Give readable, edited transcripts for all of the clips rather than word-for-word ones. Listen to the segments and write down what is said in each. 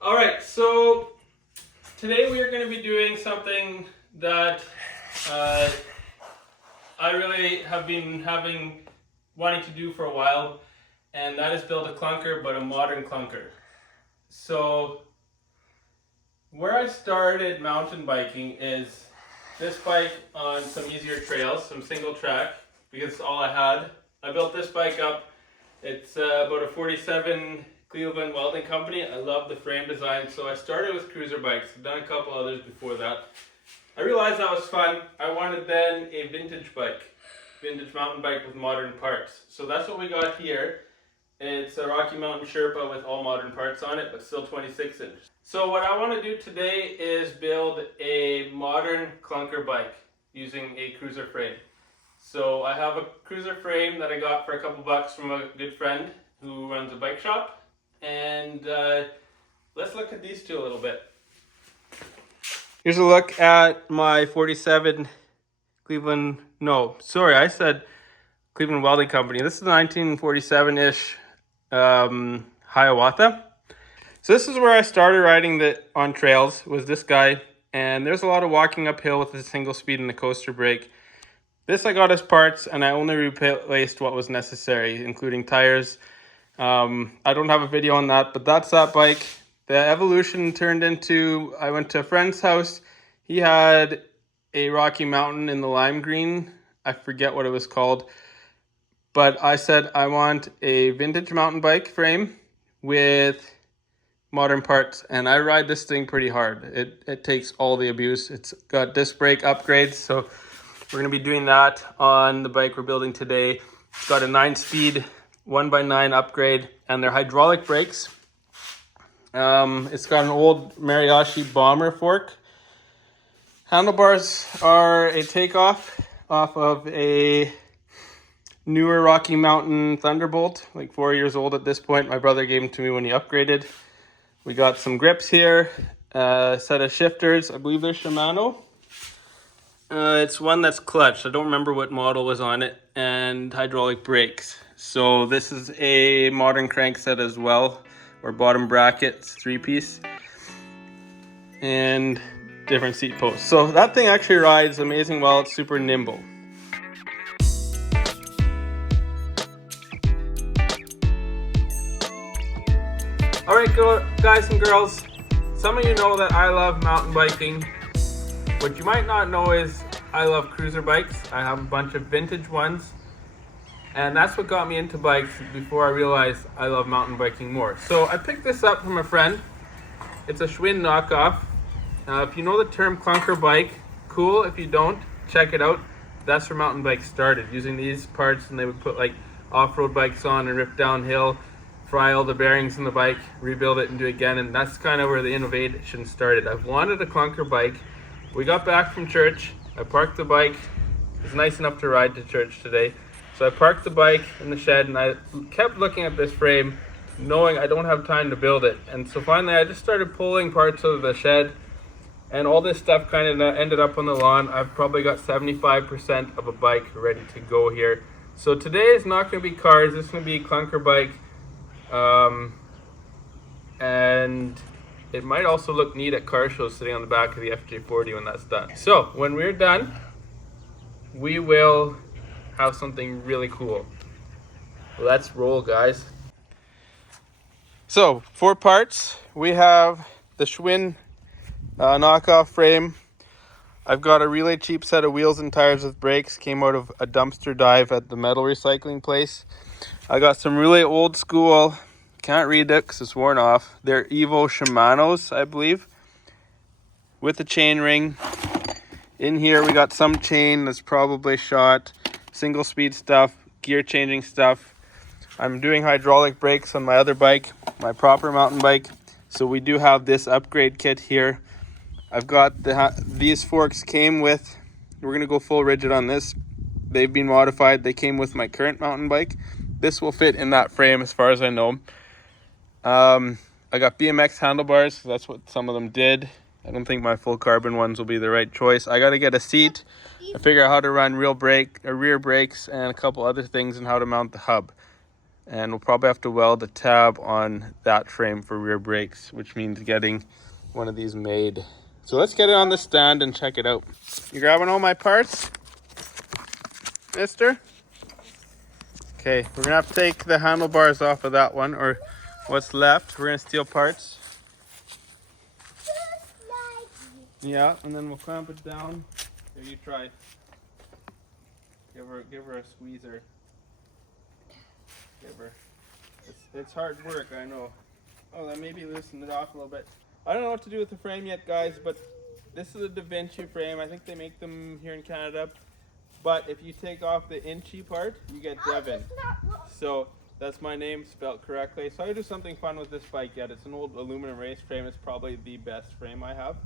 All right, so today we are going to be doing something that I really have been wanting to do for a while, and that is build a clunker, but a modern clunker. So where I started mountain biking is this bike on some easier trails, some single track, because it's all I had. I built this bike up. It's about a 47 Cleveland Welding company. I love the frame design, so I started with cruiser bikes. I've done a couple others before that. I realized that was fun. I wanted then a vintage mountain bike with modern parts. So that's what we got here. It's a Rocky Mountain Sherpa with all modern parts on it, but still 26 inch. So what I want to do today is build a modern clunker bike using a cruiser frame. So I have a cruiser frame that I got for a couple bucks from a good friend who runs a bike shop. And let's look at these two a little bit. Here's a look at my 47 Cleveland Welding Company. This is the 1947-ish Hiawatha. So this is where I started riding on trails, was this guy. And there's a lot of walking uphill with a single speed and a coaster brake. This I got as parts, and I only replaced what was necessary, including tires. I don't have a video on that, but that's that bike. The evolution turned into, I went to a friend's house. He had a Rocky Mountain in the lime green. I forget what it was called. But I said I want a vintage mountain bike frame with modern parts. And I ride this thing pretty hard. It takes all the abuse. It's got disc brake upgrades. So we're going to be doing that on the bike we're building today. It's got a 9-speed 1x9 upgrade, and they're hydraulic brakes. It's got an old Mariachi Bomber fork. Handlebars are a takeoff off of a newer Rocky Mountain Thunderbolt, like 4 years old at this point. My brother gave them to me when he upgraded. We got some grips here, a set of shifters. I believe they're Shimano. It's one that's clutched. I don't remember what model was on it, and hydraulic brakes. So this is a modern crank set as well, or bottom brackets, 3-piece, and different seat posts. So that thing actually rides amazing well. It's super nimble. All right, guys and girls, some of you know that I love mountain biking. What you might not know is I love cruiser bikes. I have a bunch of vintage ones. And that's what got me into bikes before I realized I love mountain biking more. So I picked this up from a friend. It's a Schwinn knockoff. If you know the term clunker bike, cool. If you don't, check it out. That's where mountain bikes started, using these parts, and they would put like off-road bikes on and rip downhill, fry all the bearings in the bike, rebuild it and do it again. And that's kind of where the innovation started. I've wanted a clunker bike. We got back from church. I parked the bike. It's nice enough to ride to church today. So I parked the bike in the shed, and I kept looking at this frame, knowing I don't have time to build it. And so finally I just started pulling parts of the shed, and all this stuff kind of ended up on the lawn. I've probably got 75% of a bike ready to go here. So today is not going to be cars, it's going to be a clunker bike. And it might also look neat at car shows sitting on the back of the FJ40 when that's done. So when we're done, we will have something really cool. Let's roll, guys. So for parts, we have the Schwinn knockoff frame. I've got a really cheap set of wheels and tires with brakes. Came out of a dumpster dive at the metal recycling place. I got some really old school, can't read it because it's worn off. They're Evo Shimanos, I believe, with a chain ring. In here we got some chain that's probably shot. Single speed stuff, gear changing stuff. I'm doing hydraulic brakes on my other bike, my proper mountain bike. So we do have this upgrade kit here. I've got these forks came with, we're gonna go full rigid on this. They've been modified. They came with my current mountain bike. This will fit in that frame as far as I know. I got BMX handlebars. That's what some of them did. I don't think my full carbon ones will be the right choice. I got to get a seat. I figure out how to run rear brakes and a couple other things and how to mount the hub. And we'll probably have to weld a tab on that frame for rear brakes, which means getting one of these made. So let's get it on the stand and check it out. You grabbing all my parts, mister? Okay, we're gonna have to take the handlebars off of that one, or what's left. We're gonna steal parts. Yeah, and then we'll clamp it down. Here, you try. Give her a squeezer. Give her. It's hard work, I know. Oh, that maybe loosen it off a little bit. I don't know what to do with the frame yet, guys, but this is a Da Vinci frame. I think they make them here in Canada. But if you take off the inchy part, you get Devin. So that's my name spelled correctly. So I do something fun with this bike yet. It's an old aluminum race frame. It's probably the best frame I have.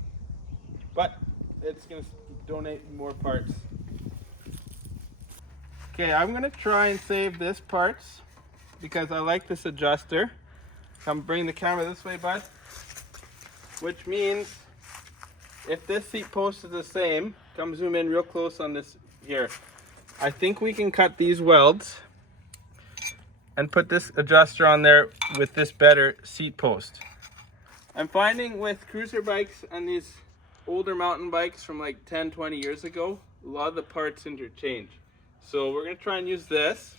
But it's going to donate more parts. Okay, I'm going to try and save this parts because I like this adjuster. Come bring the camera this way, bud. Which means if this seat post is the same, come zoom in real close on this here. I think we can cut these welds and put this adjuster on there with this better seat post. I'm finding with cruiser bikes and these older mountain bikes from like 10, 20 years ago, a lot of the parts interchange. So we're gonna try and use this.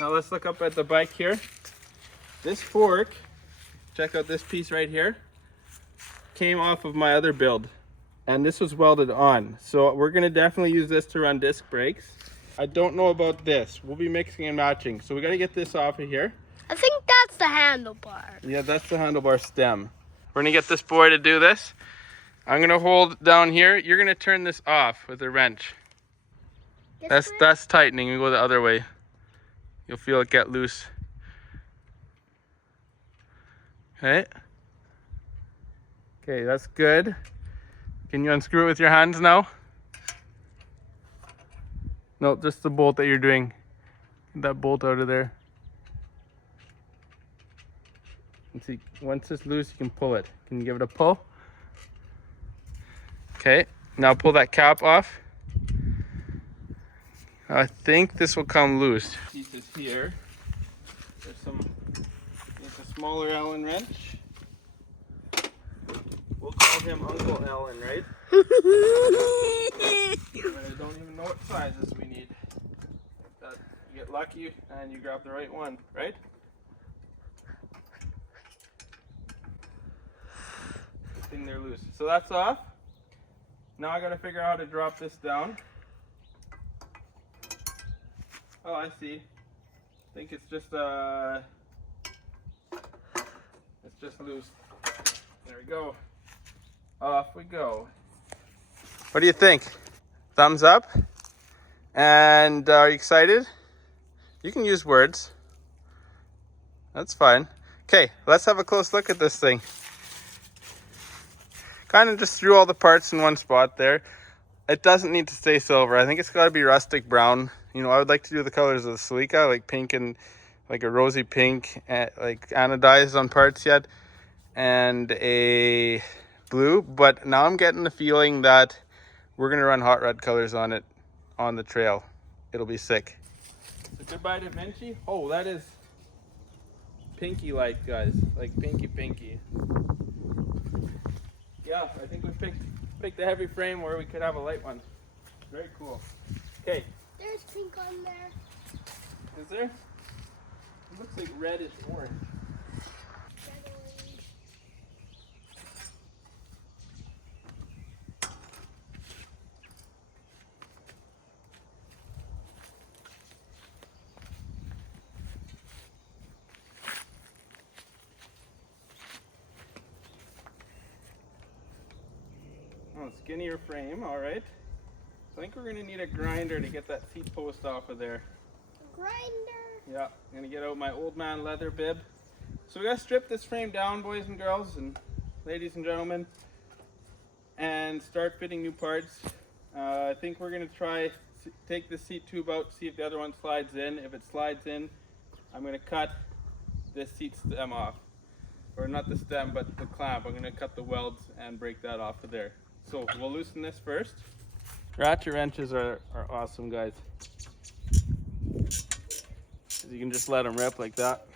Now let's look up at the bike here. This fork, check out this piece right here, came off of my other build. And this was welded on. So we're gonna definitely use this to run disc brakes. I don't know about this. We'll be mixing and matching. So we gotta get this off of here. I think that's the handlebar. Yeah, that's the handlebar stem. We're gonna get this boy to do this. I'm gonna hold down here. You're gonna turn this off with a wrench. That's tightening. We go the other way. You'll feel it get loose. Okay. Okay, that's good. Can you unscrew it with your hands now? No, just the bolt that you're doing. Get that bolt out of there. And see, once it's loose, you can pull it. Can you give it a pull? Okay, now pull that cap off. I think this will come loose. Pieces here. There's a smaller Allen wrench. We'll call him Uncle Allen, right? I don't even know what sizes we need. Like that. You get lucky and you grab the right one, right? Good thing they're loose. So that's off. Now I gotta figure out how to drop this down. Oh, I see. I think it's just loose. There we go. Off we go. What do you think? Thumbs up? And are you excited? You can use words. That's fine. Okay, let's have a close look at this thing. Kind of just threw all the parts in one spot there. It doesn't need to stay silver. I think it's got to be rustic brown. You know, I would like to do the colors of the Celica, like pink and like a rosy pink, like anodized on parts yet, and a blue. But now I'm getting the feeling that we're gonna run hot red colors on it on the trail. It'll be sick. So goodbye Da Vinci. Oh, that is pinky light, guys. Like pinky. Yeah, I think we picked a heavy frame where we could have a light one. Very cool. Okay. There's pink on there. Is there? It looks like reddish orange. Oh, skinnier frame, all right. I think we're gonna need a grinder to get that seat post off of there. Grinder. Yeah, I'm gonna get out my old man leather bib. So we gotta strip this frame down, boys and girls and ladies and gentlemen, and start fitting new parts. I think we're gonna try take the seat tube out, see if the other one slides in. If it slides in, I'm gonna cut this seat stem off, or not the stem, but the clamp. I'm gonna cut the welds and break that off of there. So we'll loosen this first. Ratchet wrenches are awesome, guys. You can just let them rip like that.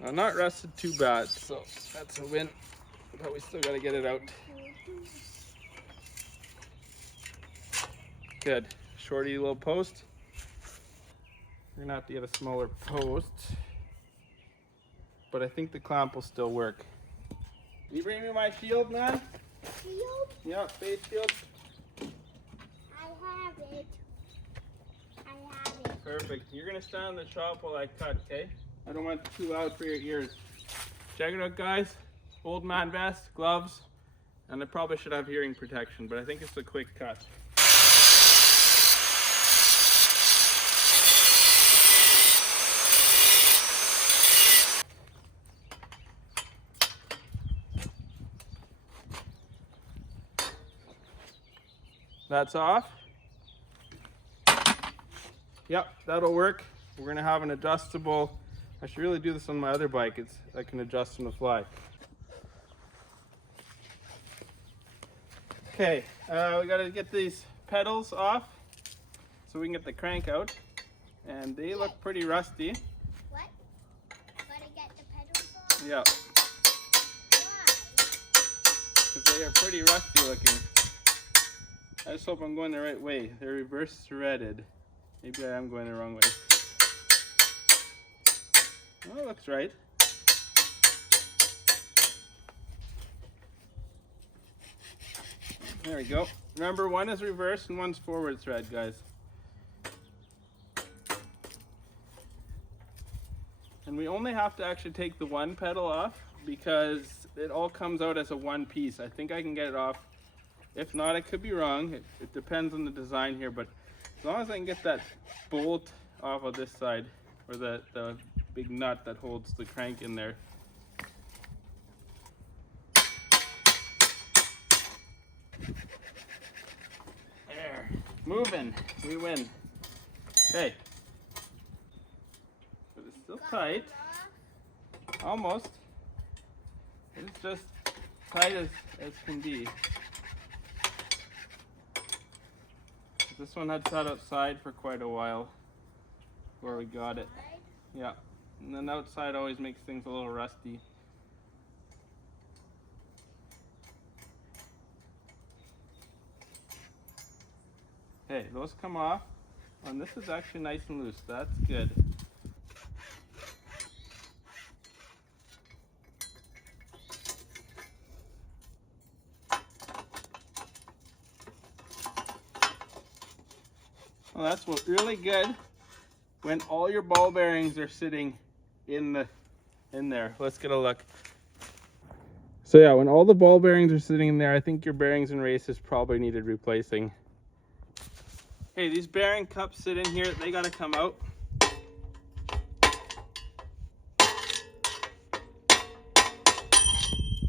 Now, not rusted too bad, so that's a win, but we still gotta get it out. Good. Shorty little post. We're gonna have to get a smaller post, but I think the clamp will still work. Can you bring me my shield, man? Shield? Yeah, face shield. I have it. I have it. Perfect. You're gonna stand in the shop while I cut, okay? I don't want it too loud for your ears. Check it out, guys. Old man vest, gloves, and I probably should have hearing protection, but I think it's a quick cut. That's off. Yep, that'll work. We're gonna have an adjustable. I should really do this on my other bike. I can adjust on the fly. Okay, we gotta get these pedals off so we can get the crank out. And they look pretty rusty. What? Gotta get the pedals off? Yeah, Why? because they are pretty rusty looking. I just hope I'm going the right way. They're reverse threaded. Maybe I am going the wrong way. Well, that looks right. There we go. Remember, one is reverse and one's forward thread, guys. And we only have to actually take the one pedal off because it all comes out as a one piece. I think I can get it off. If not, I could be wrong. It depends on the design here, but as long as I can get that bolt off of this side, or the big nut that holds the crank in there. There, moving, we win. Okay, but it's still tight, almost. It's just tight as can be. This one had sat outside for quite a while before we got it. Yeah, and then outside always makes things a little rusty. Okay, those come off, and this is actually nice and loose. That's good. Well, that's what really good when all your ball bearings are sitting in there. Let's get a look. So yeah, when all the ball bearings are sitting in there, I think your bearings and races probably needed replacing. Hey, these bearing cups sit in here. They got to come out.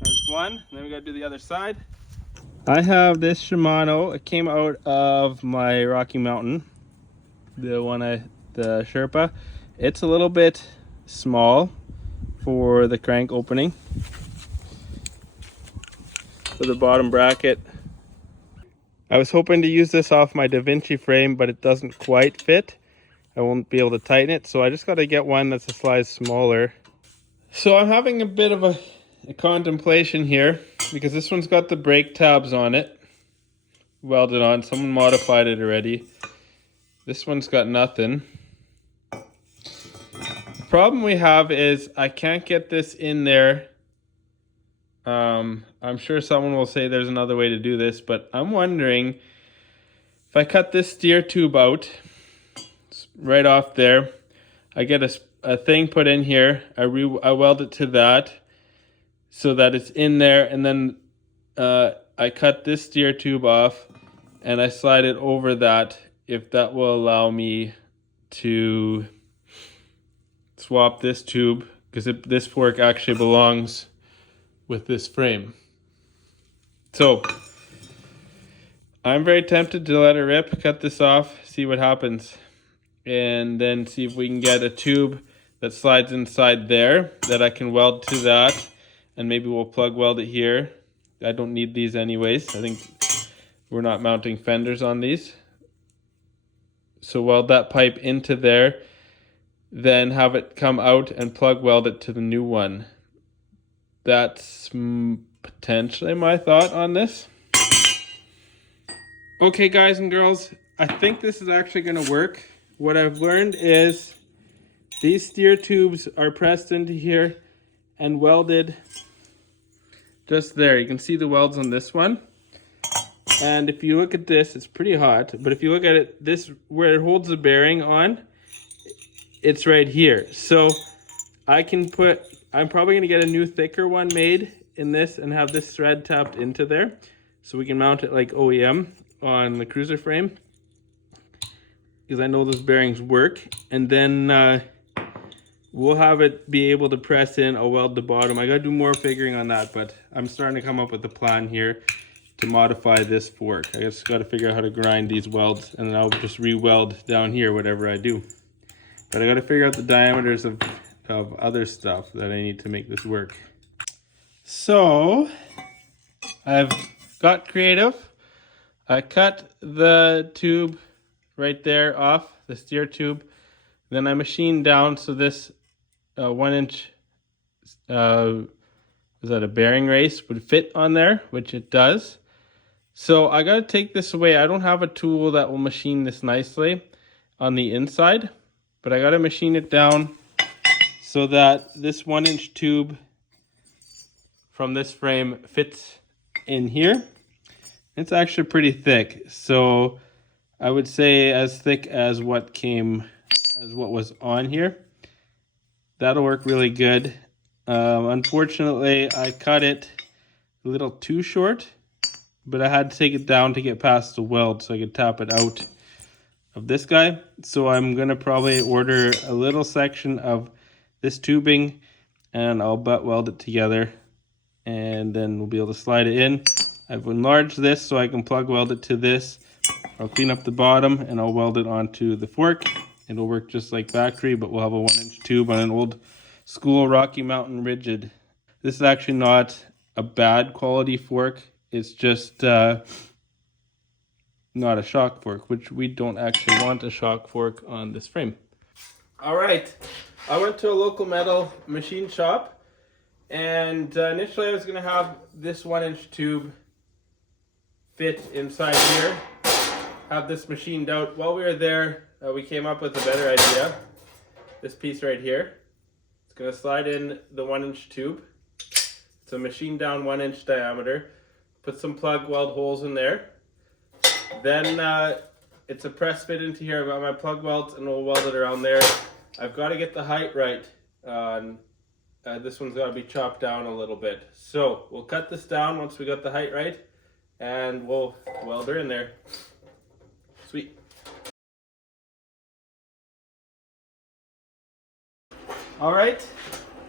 There's one. And then we got to do the other side. I have this Shimano. It came out of my Rocky Mountain. The Sherpa. It's a little bit small for the crank opening. For the bottom bracket. I was hoping to use this off my Da Vinci frame, but it doesn't quite fit. I won't be able to tighten it, so I just got to get one that's a size smaller. So I'm having a bit of a contemplation here, because this one's got the brake tabs on it, welded on. Someone modified it already. This one's got nothing. The problem we have is I can't get this in there. I'm sure someone will say there's another way to do this, but I'm wondering if I cut this steer tube out right off there, I get a thing put in here, I weld it to that so that it's in there, and then I cut this steer tube off and I slide it over that, if that will allow me to swap this tube, because this fork actually belongs with this frame. So I'm very tempted to let it rip, cut this off, see what happens, and then see if we can get a tube that slides inside there that I can weld to that, and maybe we'll plug weld it here. I don't need these anyways. I think We're not mounting fenders on these. So weld that pipe into there, then have it come out and plug weld it to the new one. That's potentially my thought on this. Okay, guys and girls, I think this is actually going to work. What I've learned is these steer tubes are pressed into here and welded just there. You can see the welds on this one. And if you look at this, it's pretty hot, but if you look at it, this where it holds the bearing on, it's right here. So I'm probably gonna get a new thicker one made in this and have this thread tapped into there so we can mount it like OEM on the cruiser frame, because I know those bearings work. And then we'll have it be able to press in. I'll weld the bottom. I gotta do more figuring on that, but I'm starting to come up with a plan here to modify this fork. I just gotta figure out how to grind these welds, and then I'll just re-weld down here whatever I do. But I gotta figure out the diameters of other stuff that I need to make this work. So I've got creative. I cut the tube right there off, the steer tube. Then I machined down so this 1 inch, is that a bearing race, would fit on there, which it does. So I gotta take this away. I don't have a tool that will machine this nicely on the inside, but I gotta machine it down so that this 1 inch tube from this frame fits in here. It's actually pretty thick, so I would say as thick as what was on here. That'll work really good. Unfortunately, I cut it a little too short, but I had to take it down to get past the weld so I could tap it out of this guy. So I'm gonna probably order a little section of this tubing and I'll butt weld it together, and then we'll be able to slide it in. I've enlarged this so I can plug weld it to this. I'll clean up the bottom and I'll weld it onto the fork. It'll work just like factory, but we'll have a 1 inch tube on an old school Rocky Mountain rigid. This is actually not a bad quality fork. It's just not a shock fork, which we don't actually want a shock fork on this frame. All right, I went to a local metal machine shop, and initially I was gonna have this 1 inch tube fit inside here, have this machined out. While we were there, we came up with a better idea. This piece right here, it's gonna slide in the 1 inch tube. It's a machine down 1 inch diameter. Put some plug weld holes in there. Then it's a press fit into here. I've got my plug welds and we'll weld it around there. I've got to get the height right. This one's got to be chopped down a little bit. So we'll cut this down once we got the height right, and we'll weld her in there. Sweet. All right,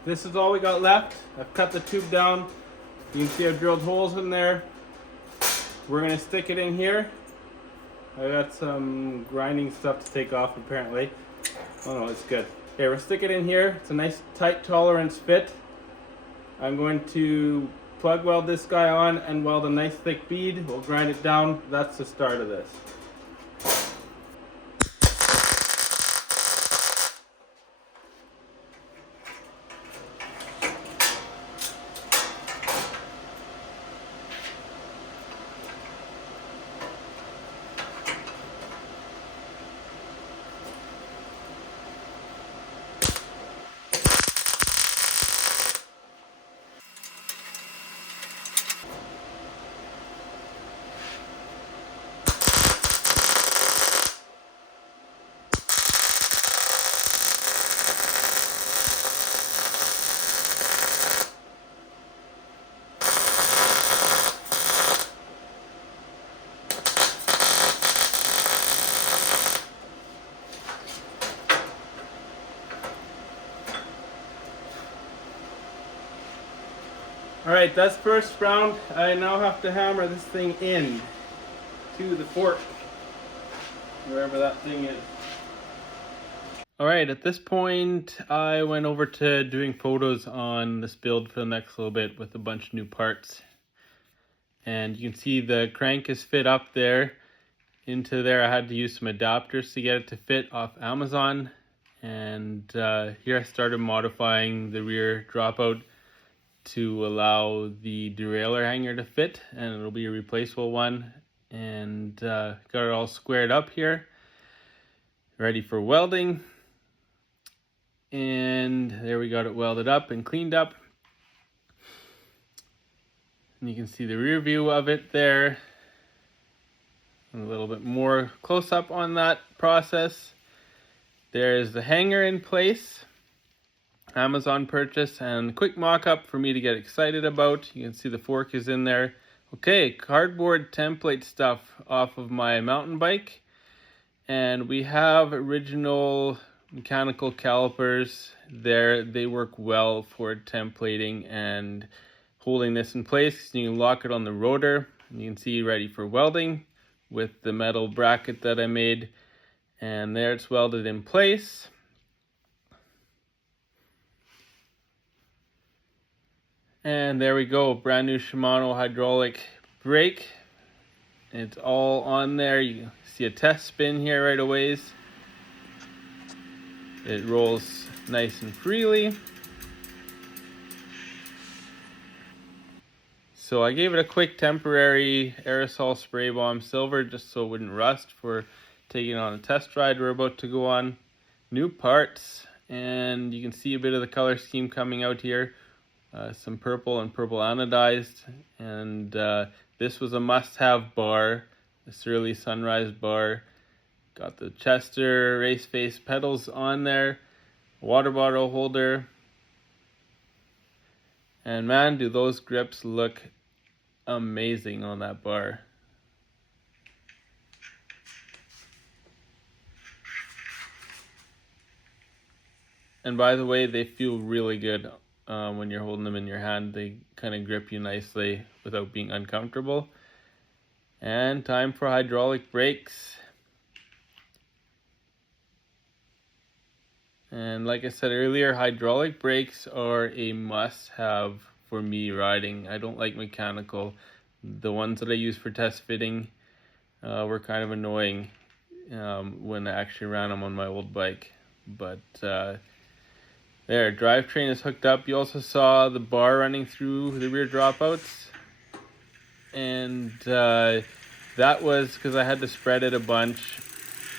this is all we got left. I've cut the tube down. You can see I've drilled holes in there. We're gonna stick it in here. I got some grinding stuff to take off apparently. Oh no, it's good. Okay, we'll stick it in here. It's a nice tight tolerance fit. I'm going to plug weld this guy on and weld a nice thick bead. We'll grind it down. That's the start of this. Alright, that's first round. I now have to hammer this thing in to the fork, wherever that thing is. Alright, at this point I went over to doing photos on this build for the next little bit with a bunch of new parts. And you can see the crank is fit up there into there. I had to use some adapters to get it to fit off Amazon. And here I started modifying the rear dropout to allow the derailleur hanger to fit, and it'll be a replaceable one. And got it all squared up here, ready for welding. And there we got it welded up and cleaned up. And you can see the rear view of it there. And a little bit more close up on that process. There's the hanger in place. Amazon purchase, and quick mock-up for me to get excited about. You can see the fork is in there. Okay, cardboard template stuff off of my mountain bike. And we have original mechanical calipers there. They work well for templating and holding this in place. You can lock it on the rotor. You can see ready for welding with the metal bracket that I made. And there it's welded in place. And there we go, brand new Shimano hydraulic brake. It's all on there. You see a test spin here right away. It rolls nice and freely. So I gave it a quick temporary aerosol spray bomb silver just so it wouldn't rust for taking on a test ride we're about to go on. New parts, and you can see a bit of the color scheme coming out here. Some purple and purple anodized, and this was a must-have bar, the Surly Sunrise bar. Got the Chester race face pedals on there, water bottle holder, and man, do those grips look amazing on that bar. And by the way, they feel really good. When you're holding them in your hand, they kind of grip you nicely without being uncomfortable. And time for hydraulic brakes. And like I said earlier, hydraulic brakes are a must-have for me riding. I don't like mechanical. The ones that I use for test fitting were kind of annoying when I actually ran them on my old bike. But there, drivetrain is hooked up. You also saw the bar running through the rear dropouts. And that was because I had to spread it a bunch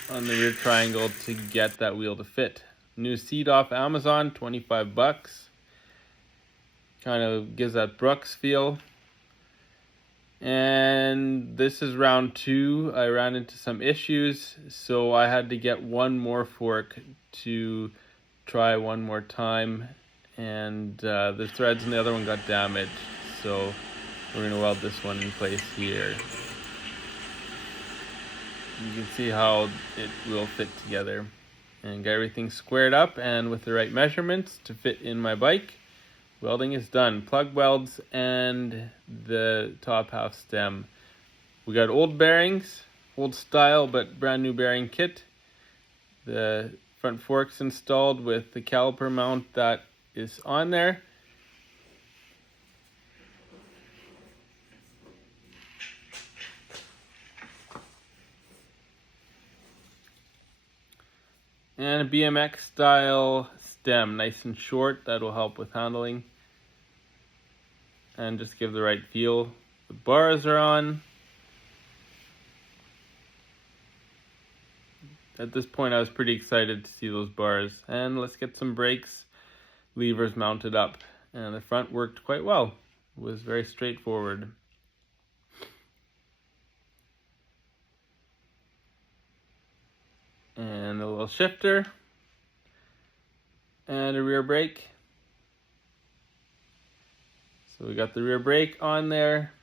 on the rear triangle to get that wheel to fit. New seat off Amazon, 25 bucks. Kind of gives that Brooks feel. And this is round 2. I ran into some issues, so I had to get one more fork to try one more time, and the threads in the other one got damaged, so we're going to weld this one in place here. You can see how it will fit together, and get everything squared up and with the right measurements to fit in my bike. Welding is done. Plug welds and the top half stem. We got old bearings, old style but brand new bearing kit. The front forks installed with the caliper mount that is on there. And a BMX style stem, nice and short. That'll help with handling and just give the right feel. The bars are on. At this point I was pretty excited to see those bars. And let's get some brakes levers mounted up. And the front worked quite well. It was very straightforward. And a little shifter. And a rear brake. So we got the rear brake on there.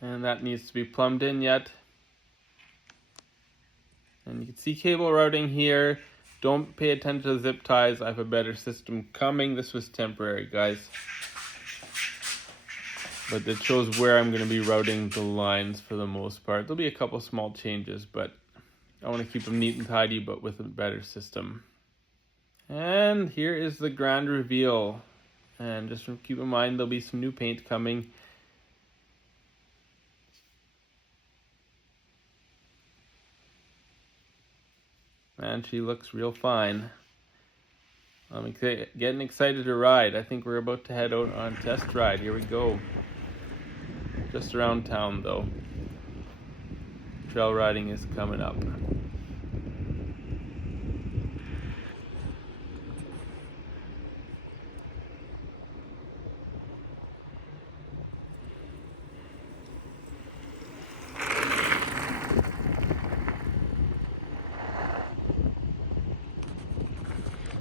And that needs to be plumbed in yet. And you can see cable routing here. Don't pay attention to the zip ties. I have a better system coming. This was temporary, guys. But it shows where I'm going to be routing the lines for the most part. There'll be a couple small changes, but I want to keep them neat and tidy, but with a better system. And here is the grand reveal. And just keep in mind there'll be some new paint coming. Man, she looks real fine. I'm getting excited to ride. I think we're about to head out on a test ride. Here we go. Just around town though. Trail riding is coming up.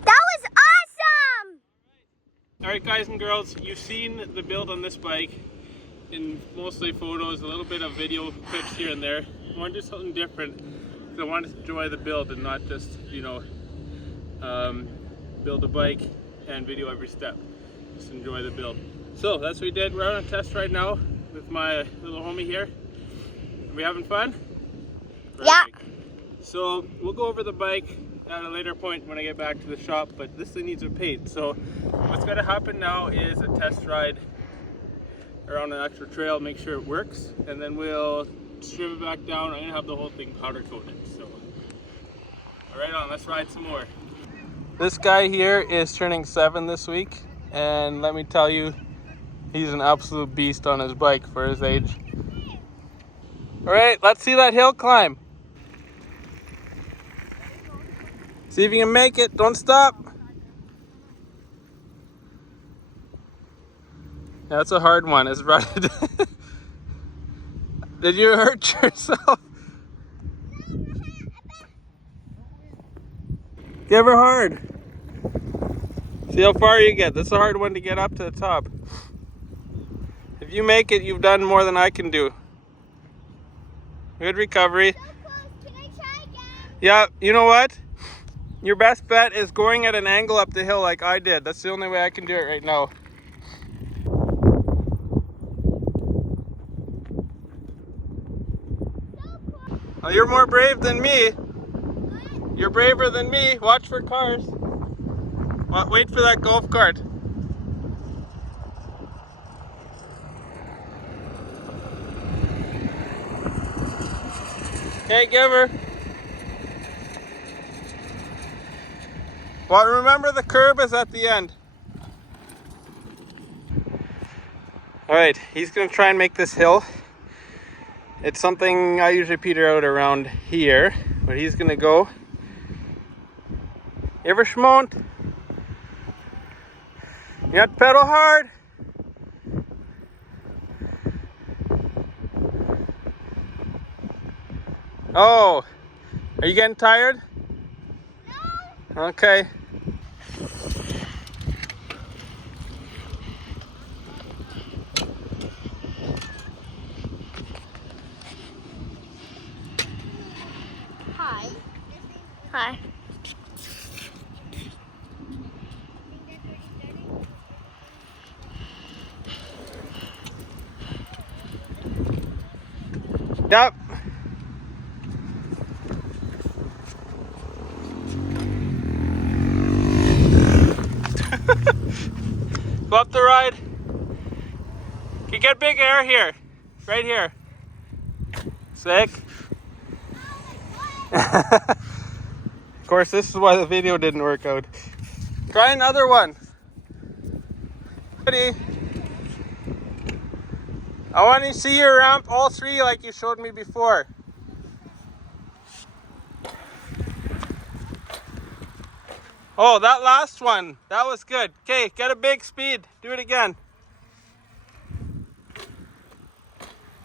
That was awesome! Alright guys and girls, you've seen the build on this bike in mostly photos, a little bit of video clips here and there. I want to do something different because I want to enjoy the build and not just, build a bike and video every step. Just enjoy the build. So that's what we did. We're on a test right now with my little homie here. Are we having fun? Yeah. So we'll go over the bike at a later point when I get back to the shop, but this thing needs a paint. So what's going to happen now is a test ride around an extra trail, make sure it works, and then we'll strip it back down. I'm going to have the whole thing powder coated. So right on, let's ride some more. This guy here is turning 7 this week, and let me tell you, he's an absolute beast on his bike for his age. All right, let's see that hill climb. See if you can make it. Don't stop. That's a hard one. It's rutted. Did you hurt yourself? Give her hard. See how far you get. This is a hard one to get up to the top. If you make it, you've done more than I can do. Good recovery. So close. Can I try again? Yeah, you know what? Your best bet is going at an angle up the hill like I did. That's the only way I can do it right now. Oh, you're more brave than me. You're braver than me. Watch for cars. Wait for that golf cart. Okay, give her. Well, remember the curb is at the end. All right, he's gonna try and make this hill. It's something I usually peter out around here, but he's gonna go. Ever schmont? You got to pedal hard. Oh, are you getting tired? No. Okay. Hi. Hi. Yep. Go up the ride. You get big air here. Right here. Sick. Of course, this is why the video didn't work out. Try another one. Ready? I want to see you ramp all three like you showed me before. Oh, that last one. That was good. Okay, get a big speed. Do it again.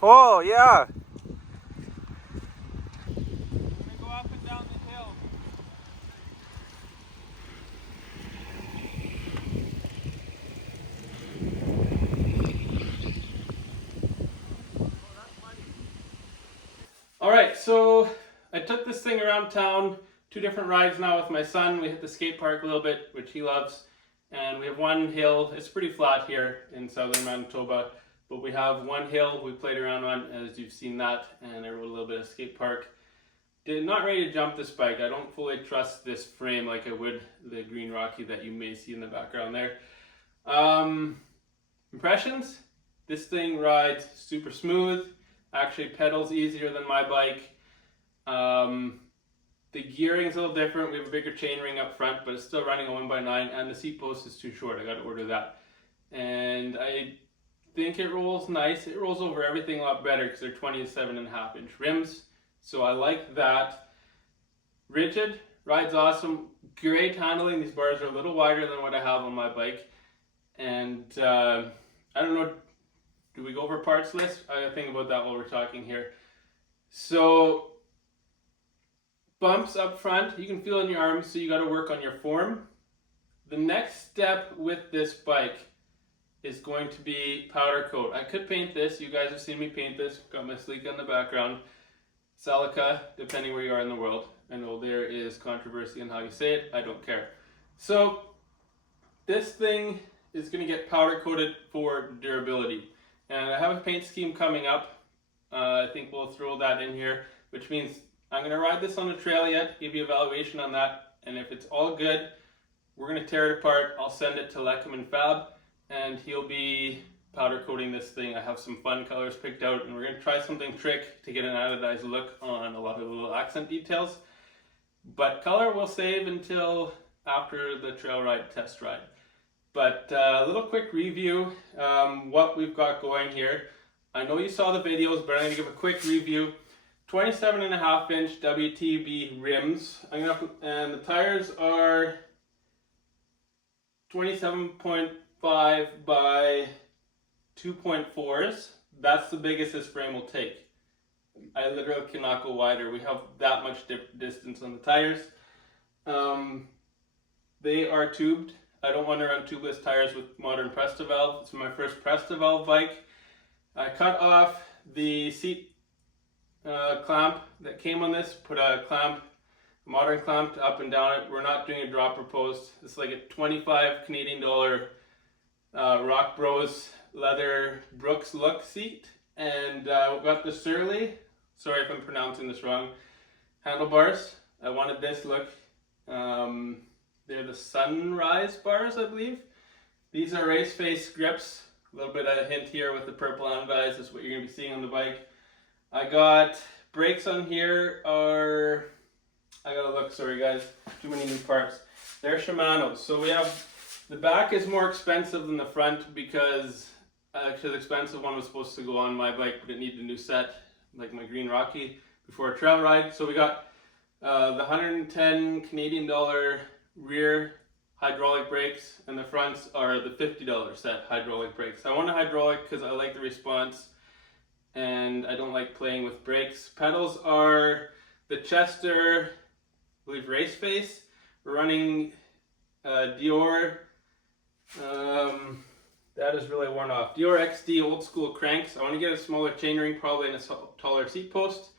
Oh, yeah. Go up and down the hill. All right, so I took this thing around town, 2 different rides now with my son. We hit the skate park a little bit, which he loves, and we have one hill. It's pretty flat here in southern Manitoba, but we have one hill we played around on, as you've seen that, and I rode a little bit of skate park. Not ready to jump this bike. I don't fully trust this frame like I would the green Rocky that you may see in the background there. Impressions? This thing rides super smooth. Actually pedals easier than my bike. The gearing is a little different. We have a bigger chain ring up front, but it's still running a 1x9, and the seat post is too short. I got to order that. And I think it rolls nice. It rolls over everything a lot better because they're 27.5-inch rims. So I like that. Rigid, rides awesome. Great handling. These bars are a little wider than what I have on my bike. And I don't know, do we go over parts list? I gotta think about that while we're talking here. So bumps up front, you can feel in your arms, so you got to work on your form. The next step with this bike is going to be powder coat. I could paint this. You guys have seen me paint this. Got my sleek on the background. Silica, depending where you are in the world. I know there is controversy on how you say it. I don't care. So this thing is going to get powder coated for durability. And I have a paint scheme coming up. I think we'll throw that in here, which means I'm going to ride this on the trail yet, give you evaluation on that, and if it's all good, we're going to tear it apart. I'll send it to Leckham Fab, and he'll be powder coating this thing. I have some fun colors picked out, and we're going to try something trick to get an anodized look on a lot of the little accent details. But color we'll save until after the trail ride test ride. But a little quick review, what we've got going here. I know you saw the videos, but I'm going to give a quick review. 27.5-inch WTB rims. And the tires are 27.5 by 2.4s. That's the biggest this frame will take. I literally cannot go wider. We have that much distance on the tires. They are tubed. I don't want to run tubeless tires with modern Presta-Valve. It's my first Presta-Valve bike. I cut off the seat clamp that came on this, put a clamp, a modern clamp up and down it. We're not doing a dropper post. It's like a 25 Canadian dollar Rock Bros leather Brooks look seat. And got the Surly, sorry if I'm pronouncing this wrong, handlebars. I wanted this look. They're the Sunrise bars, I believe. These are race face grips. A little bit of a hint here with the purple anodized. That's what you're going to be seeing on the bike. I got brakes on here are, I gotta look, sorry guys, too many new parts. They're Shimano's. So we have, the back is more expensive than the front because actually the expensive one was supposed to go on my bike, but it needed a new set, like my Green Rocky, before a trail ride. So we got the 110 Canadian dollar rear hydraulic brakes, and the fronts are the $50 set hydraulic brakes. I want a hydraulic because I like the response, and I don't like playing with brakes. Pedals are the Chester, I believe, Race Face. We're running Dior, that is really worn off. Dior XD old school cranks. I want to get a smaller chainring, probably in a taller seat post.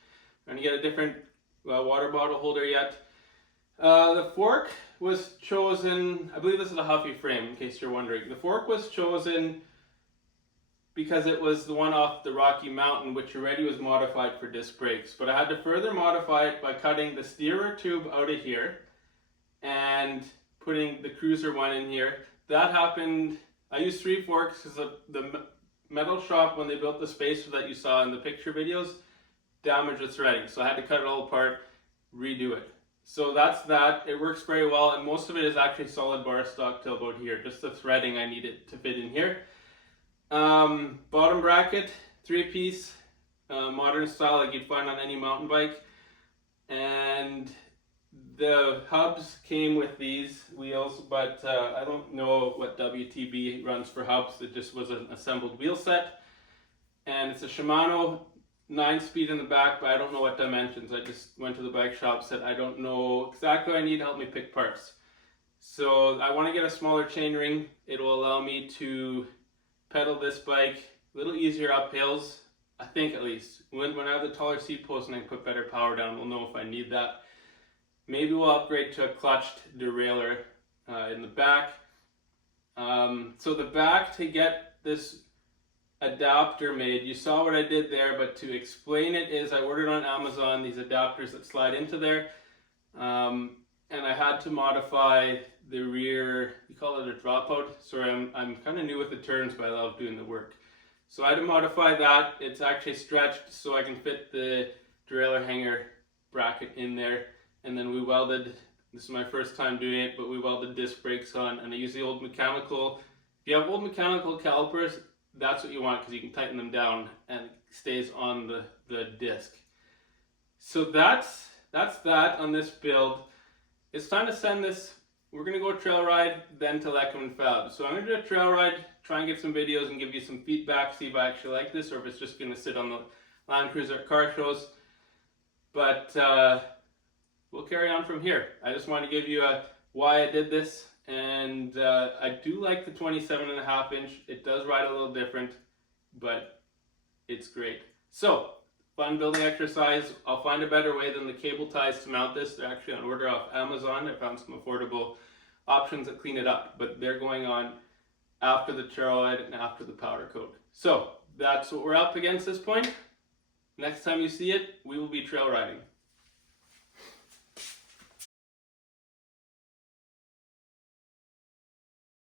I'm going to get a different water bottle holder yet. The fork was chosen, I believe this is a Huffy frame in case you're wondering. The fork was chosen because it was the one off the Rocky Mountain, which already was modified for disc brakes. But I had to further modify it by cutting the steerer tube out of here and putting the cruiser one in here. That happened, I used 3 forks because the metal shop, when they built the spacer that you saw in the picture videos, damaged the threading. So I had to cut it all apart, redo it. So that's that. It works very well, and most of it is actually solid bar stock till about here. Just the threading I needed to fit in here. Bottom bracket, 3-piece, modern style like you'd find on any mountain bike. And the hubs came with these wheels, but I don't know what WTB runs for hubs. It just was an assembled wheel set. And it's a Shimano 9-speed in the back, but I don't know what dimensions. I just went to the bike shop, said I don't know exactly what I need to help me pick parts. So I want to get a smaller chain ring. It will allow me to pedal this bike a little easier up hills, I think at least. When I have the taller seat post and I can put better power down, we'll know if I need that. Maybe we'll upgrade to a clutched derailleur in the back. So the back, to get this adapter made, you saw what I did there, but to explain it is I ordered on Amazon these adapters that slide into there, and I had to modify the rear, you call it a dropout? Sorry, I'm kind of new with the terms, but I love doing the work. So I had to modify that. It's actually stretched so I can fit the derailleur hanger bracket in there, and then we welded, this is my first time doing it, but we welded disc brakes on, and I use the old mechanical. If you have old mechanical calipers, that's what you want, because you can tighten them down and it stays on the disc. So that's that on this build. It's time to send this. We're going to go trail ride, then to Leckman Fab. So I'm going to do a trail ride, try and get some videos and give you some feedback, see if I actually like this or if it's just going to sit on the Land Cruiser at car shows. But we'll carry on from here. I just want to give you why I did this. And I do like the 27.5 inch. It does ride a little different, but it's great. So, fun building exercise. I'll find a better way than the cable ties to mount this. They're actually on order off Amazon. I found some affordable options that clean it up, but they're going on after the trail ride and after the powder coat. So, that's what we're up against this point. Next time you see it, we will be trail riding.